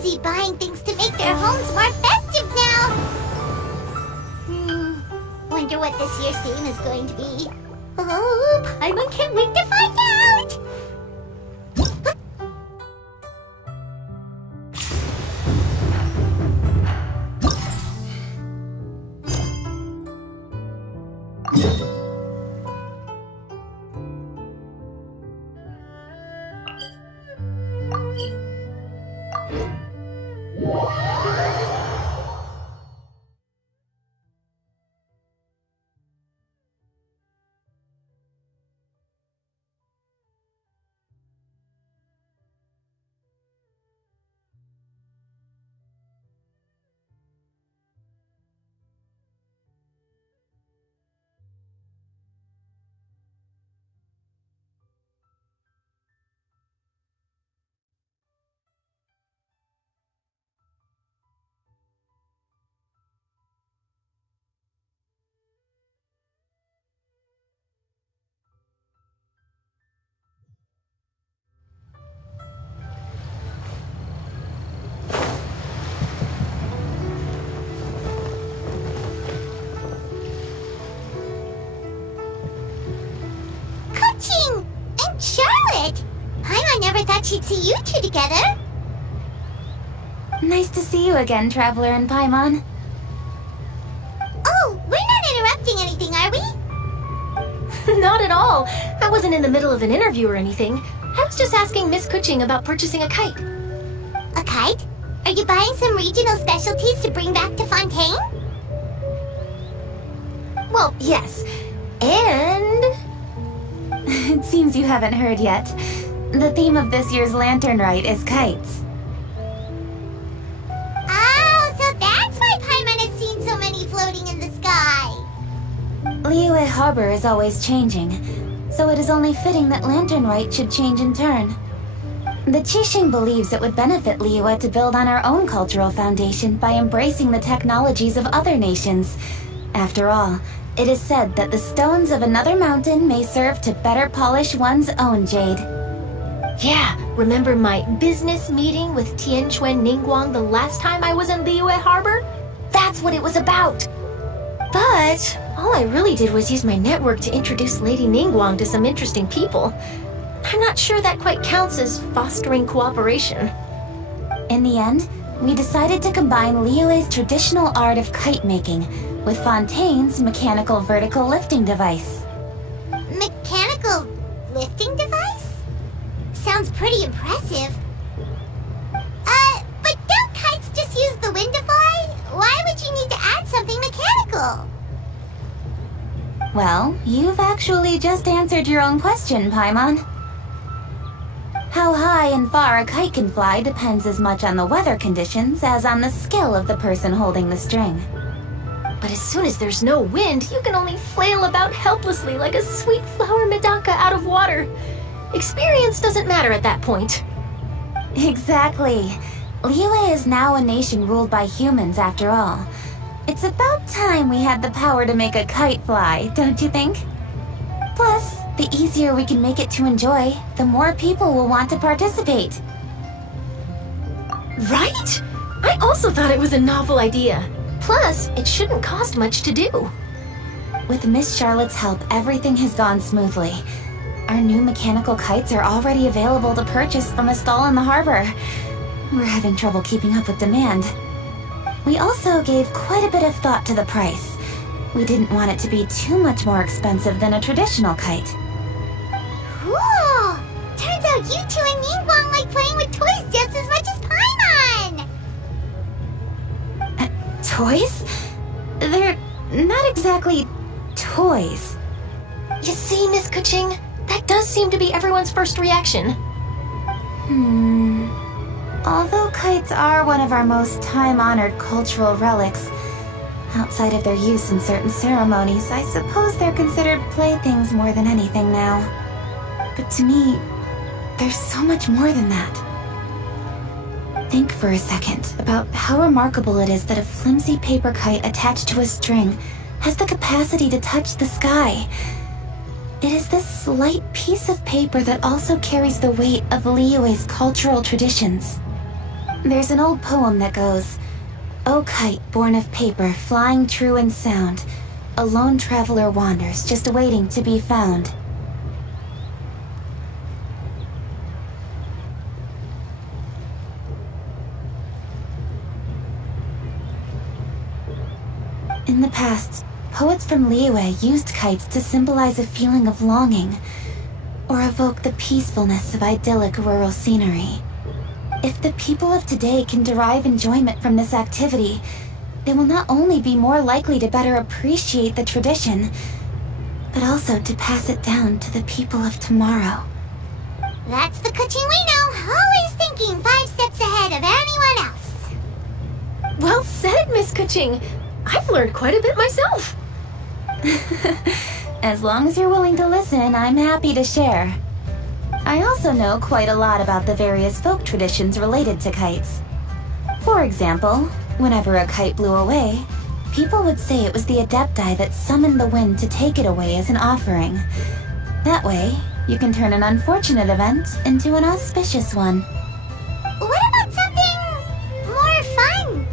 busy buying things to make their homes more festive now. Wonder what this year's theme is going to be. Oh, Paimon can't wait to find out! She'd see you two together. Nice to see you again, Traveler and Paimon. Oh, we're not interrupting anything, are we? Not at all. I wasn't in the middle of an interview or anything. I was just asking Miss Kuching about purchasing a kite. A kite? Are you buying some regional specialties to bring back to Fontaine? Well, yes. And... It seems you haven't heard yet. The theme of this year's Lantern Rite is kites. Oh, so that's why Paimon has seen so many floating in the sky. Liyue Harbor is always changing, so it is only fitting that Lantern Rite should change in turn. The Qixing believes it would benefit Liyue to build on our own cultural foundation by embracing the technologies of other nations. After all, it is said that the stones of another mountain may serve to better polish one's own jade. Yeah, remember my business meeting with Tianquan Ningguang the last time I was in Liyue Harbor? That's what it was about. But all I really did was use my network to introduce Lady Ningguang to some interesting people. I'm not sure that quite counts as fostering cooperation. In the end, we decided to combine Liyue's traditional art of kite making with Fontaine's mechanical vertical lifting device. Mechanical lifting device? Sounds pretty impressive. But don't kites just use the wind to fly? Why would you need to add something mechanical? Well, you've actually just answered your own question, Paimon. How high and far a kite can fly depends as much on the weather conditions as on the skill of the person holding the string. But as soon as there's no wind, you can only flail about helplessly like a sweet flower medaka out of water. Experience doesn't matter at that point. Exactly. Liyue is now a nation ruled by humans after all. It's about time we had the power to make a kite fly, don't you think? Plus, the easier we can make it to enjoy, the more people will want to participate. Right? I also thought it was a novel idea. Plus, it shouldn't cost much to do. With Miss Charlotte's help, everything has gone smoothly. Our new mechanical kites are already available to purchase from a stall in the harbor. We're having trouble keeping up with demand. We also gave quite a bit of thought to the price. We didn't want it to be too much more expensive than a traditional kite. Cool! Turns out you two and Ningguang like playing with toys just as much as Paimon! Toys? They're not exactly toys. You see, Miss Kuching? That does seem to be everyone's first reaction. Although kites are one of our most time-honored cultural relics, outside of their use in certain ceremonies, I suppose they're considered playthings more than anything now. But to me, there's so much more than that. Think for a second about how remarkable it is that a flimsy paper kite attached to a string has the capacity to touch the sky. It is this slight piece of paper that also carries the weight of Liyue's cultural traditions. There's an old poem that goes, "O kite born of paper, flying true and sound, a lone traveler wanders, just waiting to be found." In the past, poets from Liyue used kites to symbolize a feeling of longing, or evoke the peacefulness of idyllic rural scenery. If the people of today can derive enjoyment from this activity, they will not only be more likely to better appreciate the tradition, but also to pass it down to the people of tomorrow. That's the Kuching we know, always thinking 5 steps ahead of anyone else. Well said, Miss Kuching. I've learned quite a bit myself. As long as you're willing to listen, I'm happy to share. I also know quite a lot about the various folk traditions related to kites. For example, whenever a kite blew away, people would say it was the Adepti that summoned the wind to take it away as an offering. That way, you can turn an unfortunate event into an auspicious one. What about something more fun?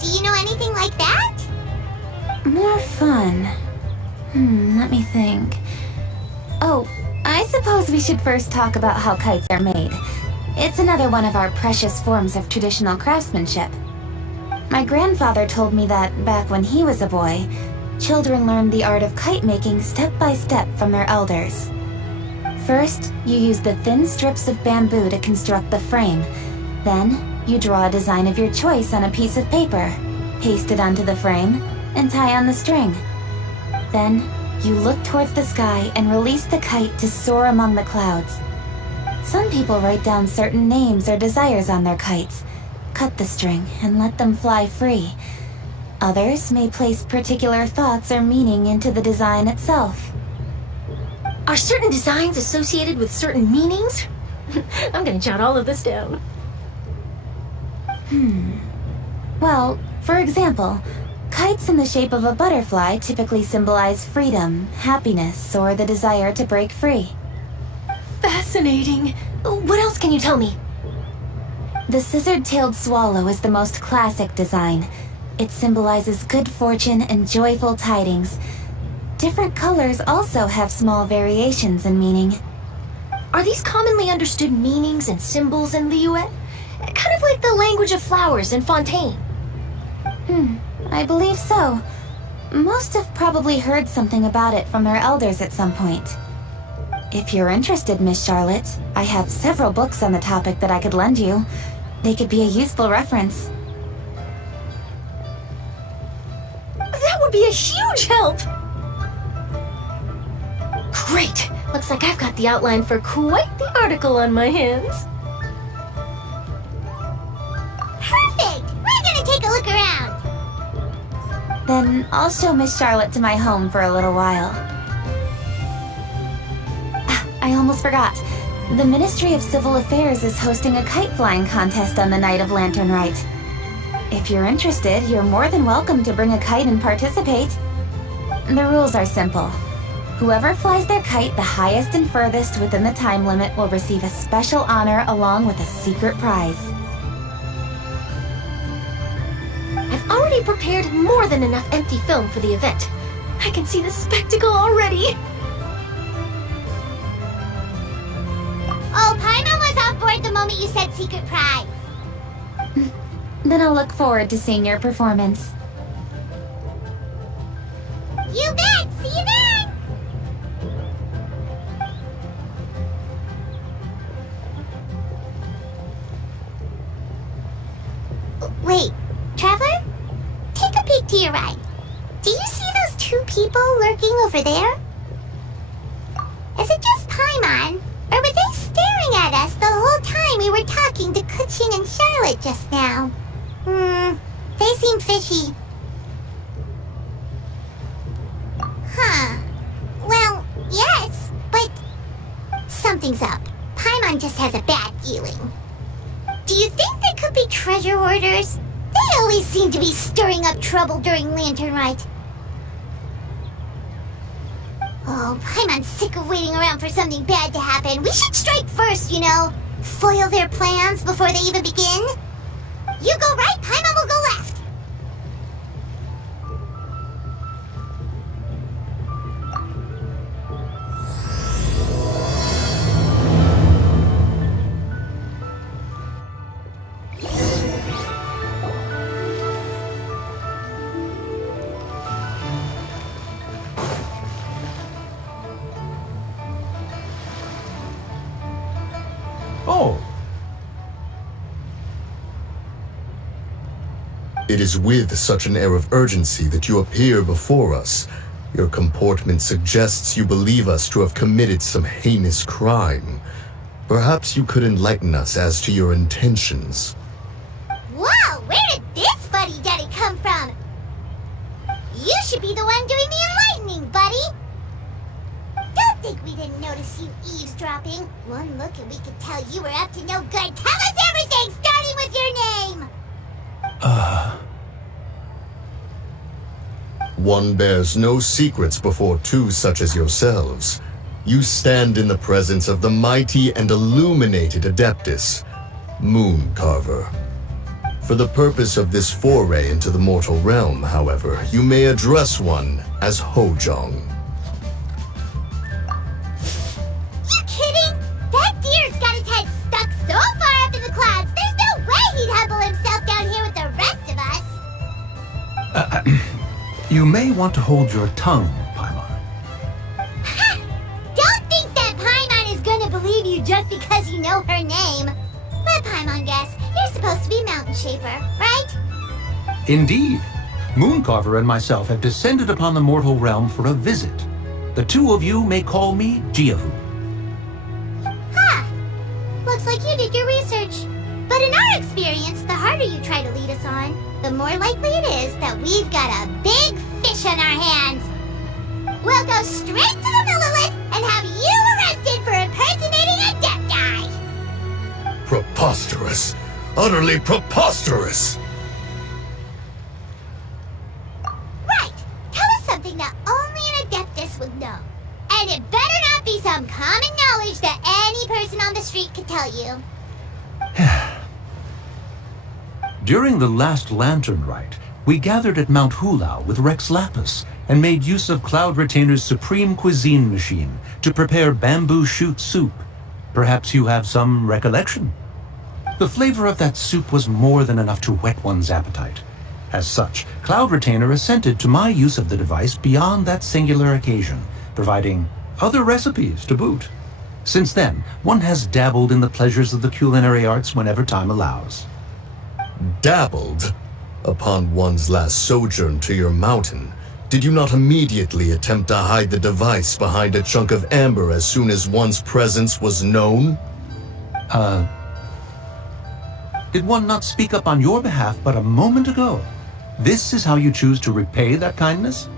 Do you know anything like that? More fun. Let me think. Oh, I suppose we should first talk about how kites are made. It's another one of our precious forms of traditional craftsmanship. My grandfather told me that, back when he was a boy, children learned the art of kite making step by step from their elders. First, you use the thin strips of bamboo to construct the frame. Then, you draw a design of your choice on a piece of paper, paste it onto the frame, and tie on the string. Then, you look towards the sky and release the kite to soar among the clouds. Some people write down certain names or desires on their kites, cut the string, and let them fly free. Others may place particular thoughts or meaning into the design itself. Are certain designs associated with certain meanings? I'm gonna jot all of this down. Well, for example, kites in the shape of a butterfly typically symbolize freedom, happiness, or the desire to break free. Fascinating. What else can you tell me? The scissor-tailed swallow is the most classic design. It symbolizes good fortune and joyful tidings. Different colors also have small variations in meaning. Are these commonly understood meanings and symbols in Liyue? Kind of like the language of flowers in Fontaine. I believe so. Most have probably heard something about it from their elders at some point. If you're interested, Miss Charlotte, I have several books on the topic that I could lend you. They could be a useful reference. That would be a huge help! Great! Looks like I've got the outline for quite the article on my hands. Perfect! We're gonna take a look around. Then I'll show Miss Charlotte to my home for a little while. I almost forgot. The Ministry of Civil Affairs is hosting a kite flying contest on the night of Lantern Rite. If you're interested, you're more than welcome to bring a kite and participate. The rules are simple. Whoever flies their kite the highest and furthest within the time limit will receive a special honor along with a secret prize. I've already prepared more than enough empty film for the event. I can see the spectacle already. Oh, Paimon was on board the moment you said secret prize. Then I'll look forward to seeing your performance. You bet! See you then! Wait, Traveler? Take a peek to your right. Do you see those 2 people lurking over there? Is it just Paimon? Or were they staring at us the whole time we were talking to Kuching and Charlotte just now? They seem fishy. Huh. Well, yes, but something's up. Paimon just has a bad feeling. Do you think they could be treasure hoarders? They always seem to be stirring up trouble during Lantern Rite. Oh, Paimon's sick of waiting around for something bad to happen. We should strike first, you know. Foil their plans before they even begin. It is with such an air of urgency that you appear before us. Your comportment suggests you believe us to have committed some heinous crime. Perhaps you could enlighten us as to your intentions. Whoa, where did this fuddy-duddy come from? You should be the one doing the enlightening, buddy. Don't think we didn't notice you eavesdropping. One look and we could tell you were up to no good. Tell us everything, starting with your name. One bears no secrets before two such as yourselves. You stand in the presence of the mighty and illuminated Adeptus, Moon Carver. For the purpose of this foray into the mortal realm, however, you may address one as Hojong. You kidding? That deer's got his head stuck so far up in the clouds, there's no way he'd humble himself down here with the rest of us. You may want to hold your tongue, Paimon. Ha! Don't think that Paimon is gonna believe you just because you know her name. Let Paimon guess, you're supposed to be Mountain Shaper, right? Indeed. Mooncarver and myself have descended upon the mortal realm for a visit. The two of you may call me Jiahu. Huh. Looks like you did your research. But in our experience, the harder you try to lead us on, the more likely it is that we've got a big fish on our hands. We'll go straight to the Millilith and have you arrested for impersonating a Adepti. Preposterous! Utterly preposterous! Right. Tell us something that only an Adeptus would know. And it better not be some common knowledge that any person on the street could tell you. During the last lantern rite, we gathered at Mount Hulao with Rex Lapis and made use of Cloud Retainer's supreme cuisine machine to prepare bamboo shoot soup. Perhaps you have some recollection? The flavor of that soup was more than enough to whet one's appetite. As such, Cloud Retainer assented to my use of the device beyond that singular occasion, providing other recipes to boot. Since then, one has dabbled in the pleasures of the culinary arts whenever time allows. Dabbled? Upon one's last sojourn to your mountain, did you not immediately attempt to hide the device behind a chunk of amber as soon as one's presence was known? Did one not speak up on your behalf but a moment ago? This is how you choose to repay that kindness?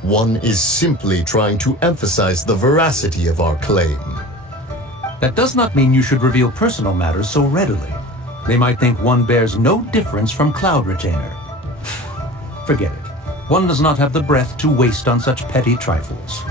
One is simply trying to emphasize the veracity of our claim. That does not mean you should reveal personal matters so readily. They might think one bears no difference from Cloud Retainer. Forget it. One does not have the breath to waste on such petty trifles.